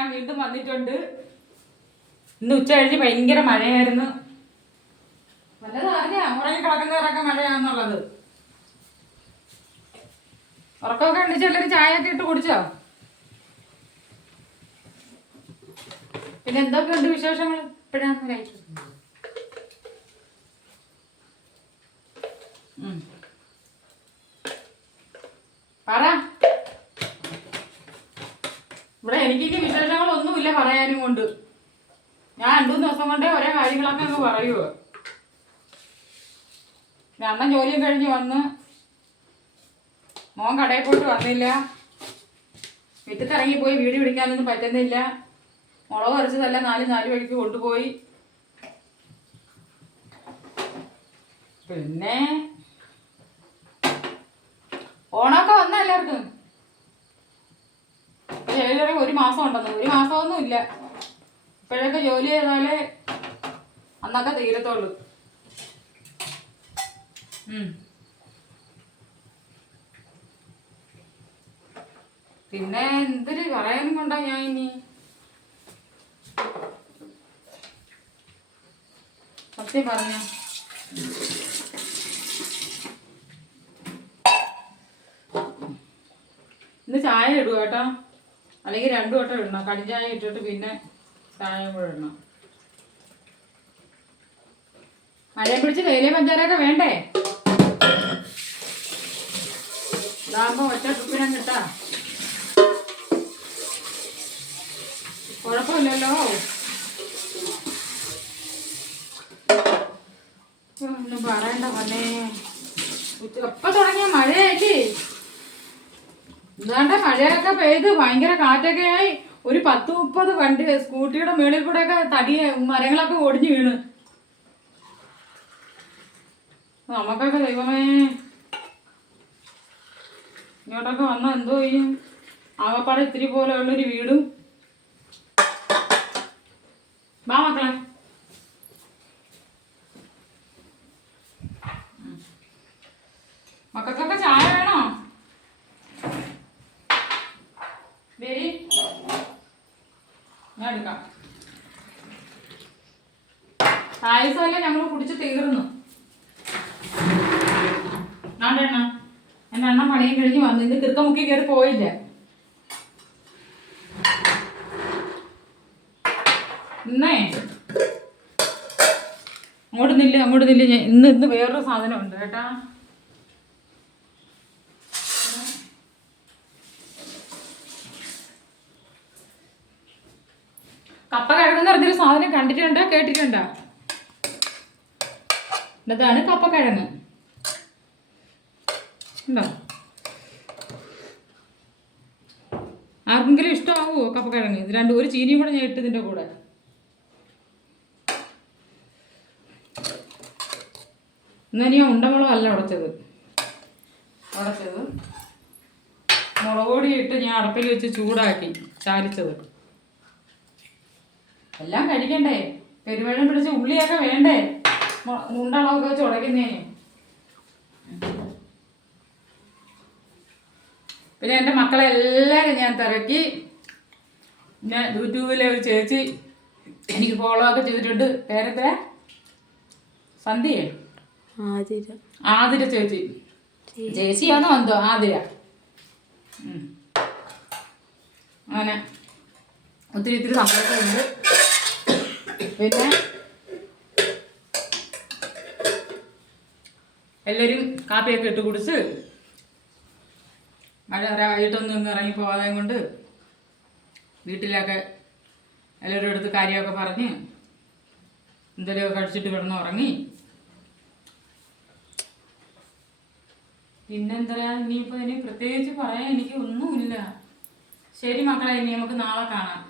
ഞാൻ വീണ്ടും വന്നിട്ടുണ്ട്. ഇന്ന് ഉച്ച കഴിഞ്ഞ് ഭയങ്കര മഴയായിരുന്നു. വല്ലതും അറിഞ്ഞാ ഉറങ്ങി കിടക്കുന്നവരൊക്കെ മഴയാണെന്നുള്ളത്. ഉറക്കമൊക്കെ എണ്ണിച്ച് എല്ലാവരും ചായ ഒക്കെ ഇട്ട് കുടിച്ചോ? പിന്നെ എന്തൊക്കെയുണ്ട് വിശേഷങ്ങൾ? ഇപ്പോഴാണ് കഴിക്കുന്നത് ഉം. പറ. ഇവിടെ എനിക്കിനി വിശേഷങ്ങളൊന്നുമില്ല പറയാനും കൊണ്ട്. ഞാൻ രണ്ടു ദിവസം കൊണ്ടേ ഒരേ കാര്യങ്ങളൊക്കെ അങ്ങ് പറയുക അണ്ണൻ ജോലിയും കഴിഞ്ഞ് വന്ന് മോൻ കടയിൽ പോയിട്ട് വന്നില്ല. മുറ്റത്തിറങ്ങി പോയി വീട് പിടിക്കാനൊന്നും പറ്റുന്നില്ല. മുളക് അരച്ചതല്ല നാല് നാല് വഴിക്ക് കൊണ്ടുപോയി. പിന്നെ ഓണമൊക്കെ വന്ന എല്ലാവർക്കും ചിലരൊക്കെ ഒരു മാസം ഉണ്ടെന്ന് ഒരു മാസമൊന്നും ഇല്ല. ഇപ്പോഴൊക്കെ ജോലി ചെയ്താലേ അന്നൊക്കെ തീരത്തുള്ളൂ. പിന്നെ എന്തൊരു പറയാനും കൊണ്ടാ ഞാൻ ഇനി? സത്യം പറഞ്ഞ. ഇന്ന് ചായ ഇടുക കേട്ടോ അല്ലെങ്കിൽ രണ്ടു വട്ടം ഇടണം. കടിഞ്ചായ ഇട്ടിട്ട് പിന്നെ ചായം കൂടെ ഇടണം. മഴയും പിടിച്ച് തേയിലയും പഞ്ചാരൊക്കെ വേണ്ടേ? ഇതാകുമ്പോ ഒറ്റ ട്രിപ്പിനും കിട്ടാ. കുഴപ്പമില്ലല്ലോ. ഒന്നും പറയണ്ട പൊന്നേ ഉച്ച തുടങ്ങിയ മഴയല്ലേ എന്താണ്ട് മഴയൊക്കെ പെയ്ത് ഭയങ്കര കാറ്റൊക്കെ ആയി. ഒരു പത്ത് മുപ്പത് വണ്ടി സ്കൂട്ടിയുടെ മേളിൽ കൂടെ ഒക്കെ തടി മരങ്ങളൊക്കെ ഒടിഞ്ഞു വീണ്. നമുക്കൊക്കെ ദൈവമേ. ഇങ്ങോട്ടൊക്കെ വന്നാൽ എന്തോ ചെയ്യും ആകപ്പാടെ ഇത്തിരി പോലെ ഉള്ളൊരു വീടും. വാ മക്കളെ ഉം. മക്കൾക്കൊക്കെ ചായ വേണോ വരി ഞാൻ എടുക്കാം പായസമല്ല ഞങ്ങൾ കുടിച്ച് തീർന്നു. ആണ്ടെണ്ണ എന്റെ അണ്ണ പണിയും കഴിഞ്ഞ് വന്നു. ഇന്ന് കിറുക്കമുക്കി കയറി പോയില്ല. ഇന്നേ. അങ്ങോട്ട് നില്ല അങ്ങോട്ട് നില്ല. ഇന്ന് ഇന്ന് വേറൊരു സാധനം ഉണ്ട് കേട്ടാ. കപ്പ കിഴങ്ങെന്ന് പറഞ്ഞൊരു സാധനം കണ്ടിട്ടുണ്ടോ? കേട്ടിട്ടുണ്ടോ? ഇതാണ് കപ്പക്കിഴങ്ങ് ഉണ്ടോ? ആർക്കെങ്കിലും ഇഷ്ടമാവുമോ കപ്പക്കിഴങ്ങ് ഇത് രണ്ട് ഒരു ചീനിയും കൂടെ ഞാൻ ഇട്ട് ഇതിന്റെ കൂടെ. ഇന്ന് ഞാൻ ഉണ്ടമുളകല്ല ഉടച്ചത്. ഉടച്ചത്. മുളക് പൊടി ഇട്ട് ഞാൻ അടപ്പിൽ വെച്ച് ചൂടാക്കി ചാലിച്ചത് എല്ലാം കഴിക്കണ്ടേ? പെരുവഴം പിടിച്ച് ഉള്ളിയൊക്കെ വേണ്ടേ? മു- ഉണ്ടളവൊക്കെ വെച്ച് ഉടയ്ക്കുന്നതിന് പിന്നെ എന്റെ മക്കളെ എല്ലാവരും ഞാൻ തിരക്കി. ഞാൻ യൂട്യൂബിലെ ഒരു ചേച്ചി എനിക്ക് ഫോളോ ഒക്കെ ചെയ്തിട്ടുണ്ട്. പേരത്തെ സന്ധ്യയെ ആതിര. ചേച്ചി. ചേച്ചിയാണോ എന്തോ? ആതിര. അങ്ങനെ. ഒത്തിരി ഒത്തിരി സന്തോഷമുണ്ട്. പിന്നെ എല്ലാവരും കാപ്പിയൊക്കെ ഇട്ട് കുടിച്ച് മഴ വൈകിട്ടൊന്നും ഇന്ന് ഇറങ്ങി കൊണ്ട് വീട്ടിലൊക്കെ എല്ലാവരും അടുത്ത് കാര്യമൊക്കെ പറഞ്ഞ് എന്തെങ്കിലുമൊക്കെ കഴിച്ചിട്ട് കിടന്ന് ഉറങ്ങി. പിന്നെന്താ ഇനിയിപ്പോൾ ഇനി പ്രത്യേകിച്ച് പറയാൻ എനിക്ക് ഒന്നുമില്ല. ശരി മക്കളെ ഇനി നമുക്ക് നാളെ കാണാം.